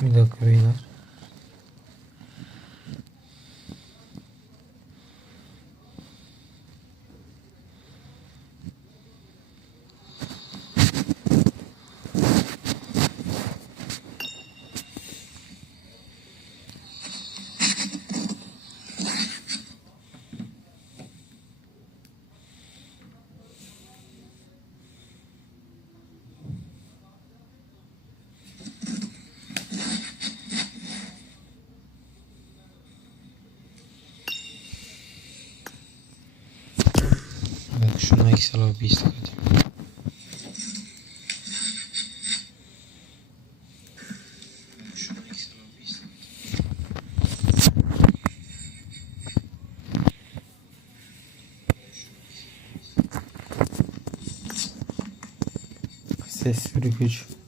Bir dakika beyler. na Excelový výsledek. Ses sürgücü.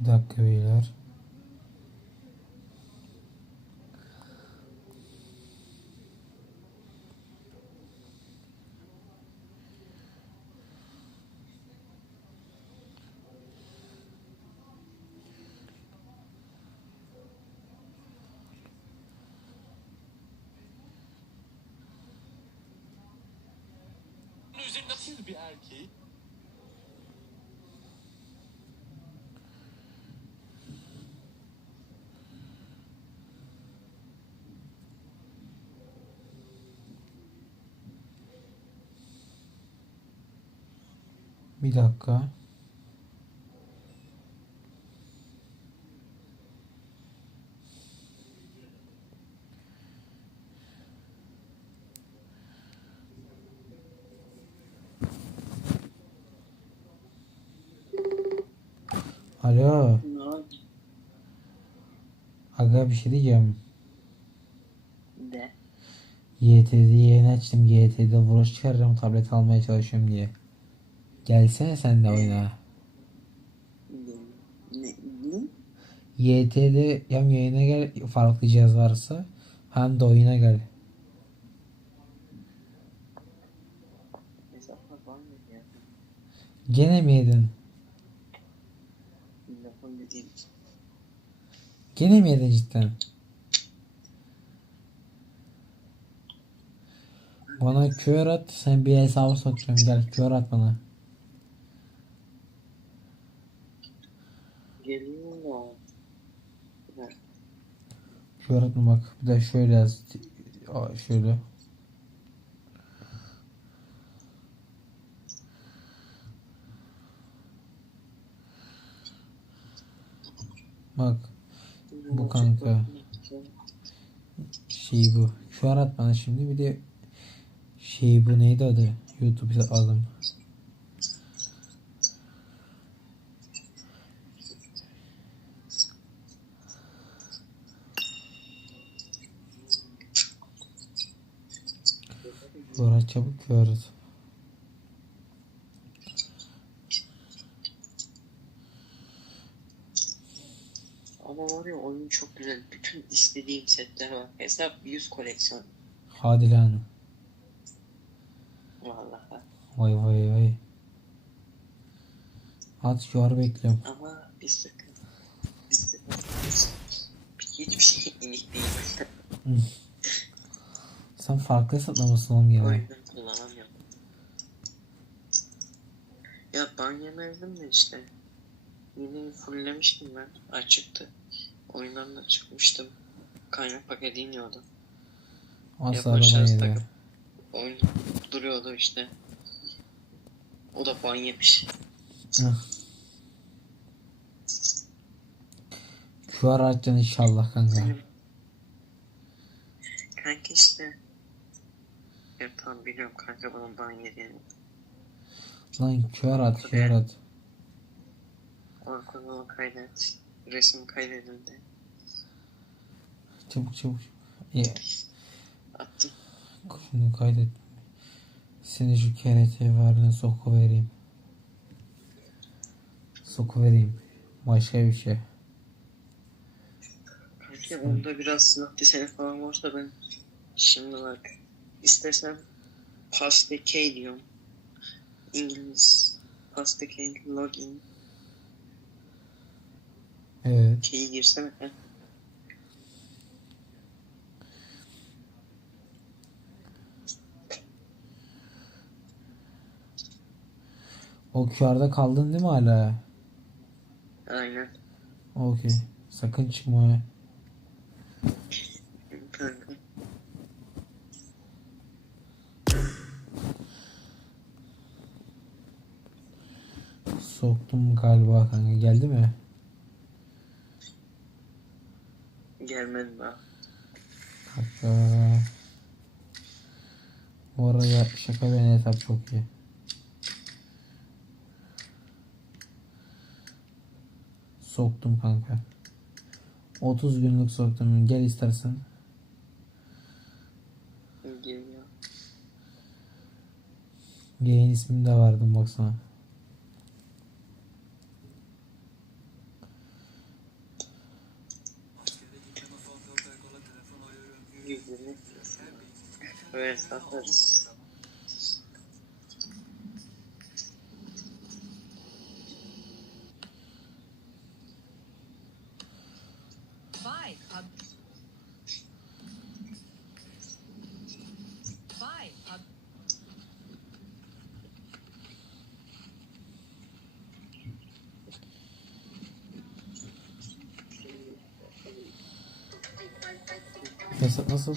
Bir dakika beyler. üzerinde nasıl bir erkeği Bir dakika. Alo. Aga bir şey diyeceğim. De. YT'de yayın açtım. YT'de vuruş çıkarırım tablet almaya çalışıyorum diye. Gelsene sen de oyna. Ne? Ne? YT'de hem yayına gel farklı cihaz varsa hem de oyuna gel. Gene mi yedin? Gene mi yedin cidden? Bana kör at sen bir hesabı sokacağım gel kör at bana. Geliyor. Ya, atma bak bir de şöyle yaz. Aa, Şöyle. Bak Bu kanka. şey bu. Kör at bana şimdi bir de şey bu neydi adı? YouTube adım. At çabuk at. Ama var ya oyun çok güzel. Bütün istediğim setler var. Hesap 100 koleksiyon. Hadi lan. Vallahi. Vay vay vay. At kör bekliyorum. Ama bir sıkıntı. Bir sıkıntı. Hiçbir şey inik değil. Sen farklı oğlum gene. Oyunu kullanamıyorum. Ya ban yemezdim de işte. Yine fulllemiştim ben. Açıktı. Oyundan da çıkmıştım. Kaynak paketi iniyordu. Asla araba. Oyun duruyordu işte. O da ban yemiş. Kör atacaksın inşallah kanka. Kanka işte. Tamam biliyorum kanka bunun ban yediğini. Lan kör at kör at. Orkun'u kaydet. Resim kaydedildi. Çabuk çabuk. Ya, Attım. Şunu kaydet. Seni şu KRT varlığına soku vereyim. Soku vereyim. Başka bir şey. Kanki onda biraz sınav deseni falan varsa ben şimdi bak istersen diyorum. İngiliz K login Evet. K'yi girsene. O QR'da kaldın değil mi hala? Aynen. Okey. Sakın çıkma. ha. Kanka. Soktum galiba kanka. Geldi mi? Gelmedi daha. Hatta bu arada şaka bir hesap çok iyi. Soktum kanka. 30 günlük soktum. Gel istersen. Geliyor. Yayın ismini de verdim baksana. Ve satarız. Vay ad... Vay nasıl?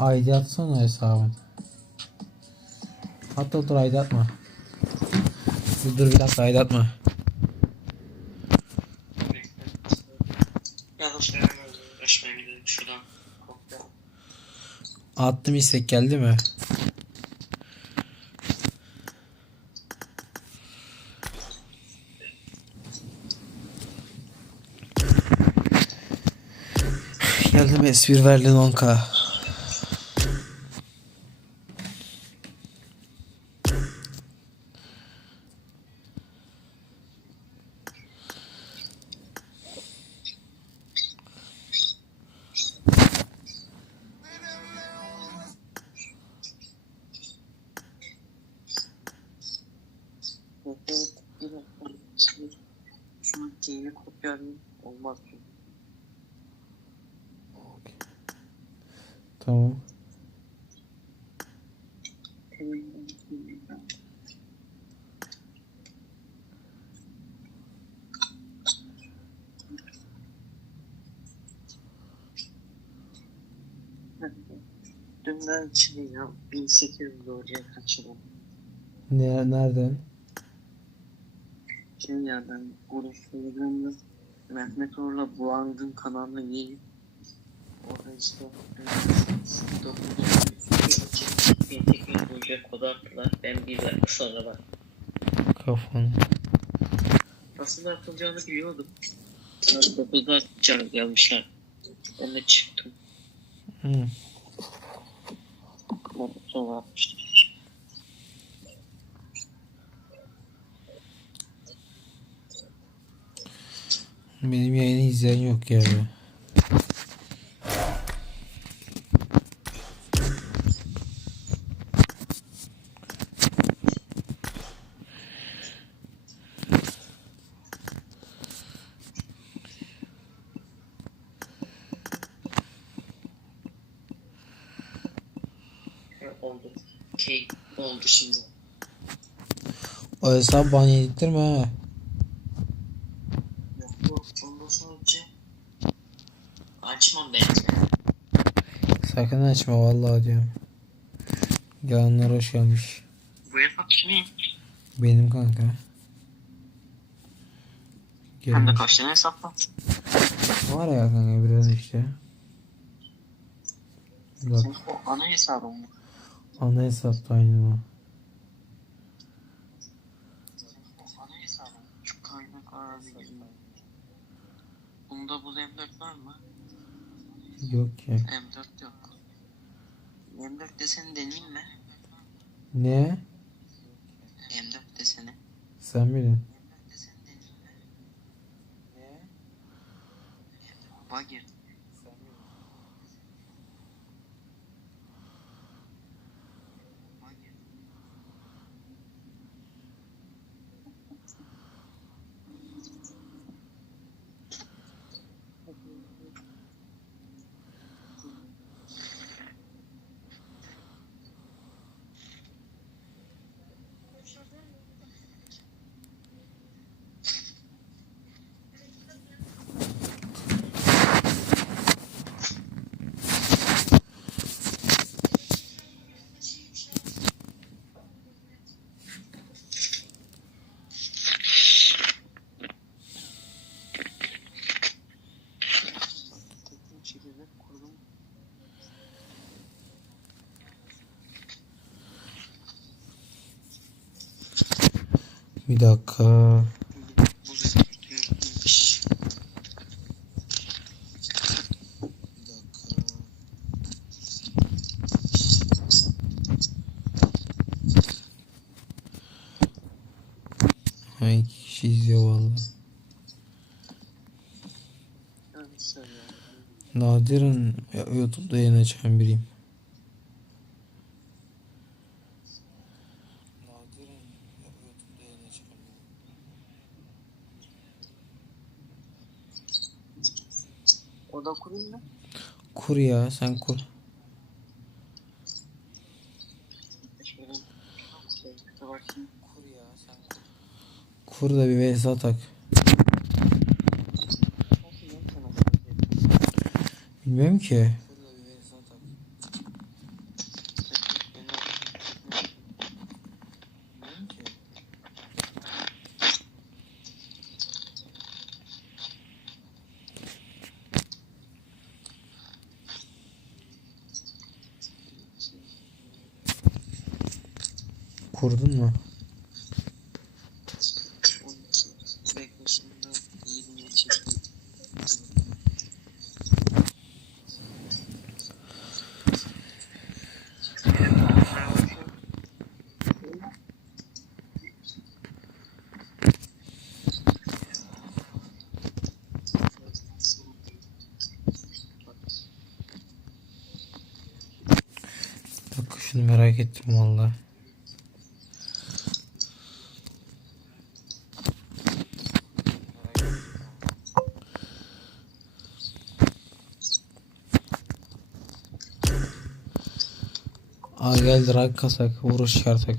ID atsana hesabın. Hatta dur ID atma. Dur, dur bir dakika ID atma. Attım istek geldi mi? Geldim S1 Berlin 10K. Tamam. Dünden Çin'e ya 1800 doğruya kaçırdım. Ne, nereden? Şey ya ben Telegram'da Mehmet Orla Buang'ın kanalına gelip orada işte bir tek gün boyunca kod attılar. Ben bir dakika sonra bak. Kafanı. Aslında atılacağını biliyordum. Saat 9'da atacağını yazmışlar. Ben de çıktım. Ondan Sonra atmıştım. Benim yayını izleyen yok ya. Ha, oldu. Cake oldu şimdi. O hesap bana yedirtme ha. Açmam belki. Sakın açma vallahi diyorum. Gelenler hoş gelmiş. Bu hesap kimin? Benim kanka. Hem de Gelmiş. kaç tane hesapla? Var ya kanka biraz işte. Bak Senin o ana hesabın mı? ana hesapta aynı. O ana hesabın. Şu kaynak abi gibi. Bu M4 var mı? Yok ki. M4 yok. M4 deseni deneyeyim mi? Ne? M4 deseni. Sen bilin. Bir dakika. İki kişi izliyor valla. Söylüyorum. Nadiren YouTube'da yayın açan biriyim. Nadiren YouTube'da yayın açan biriyim. Oda kurayım mı? Kur ya sen kur. Kur da bir vs atak. Bilmiyorum ki. Kurdun mu? Şimdi 20'ye çekeyim. Bir merak ettim valla. Aa geldi rak kasak vuruş çıkartak.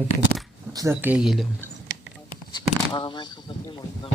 Dakika. İki dakikaya geliyorum. Arabayı kapatayım oyundan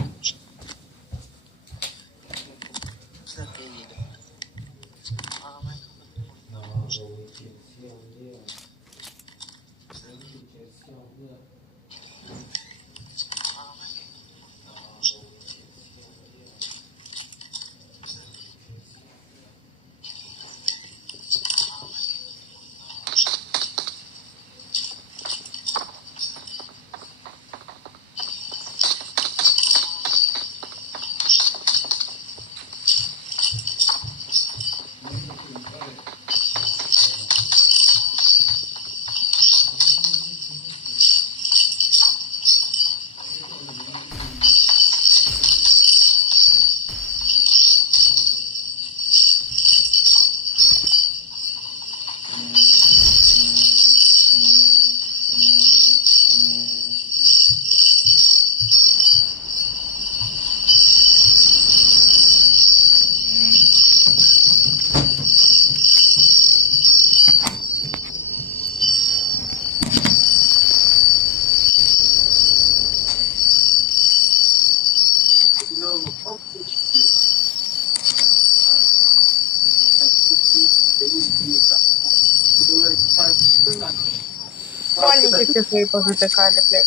все свои позытыкали, блядь.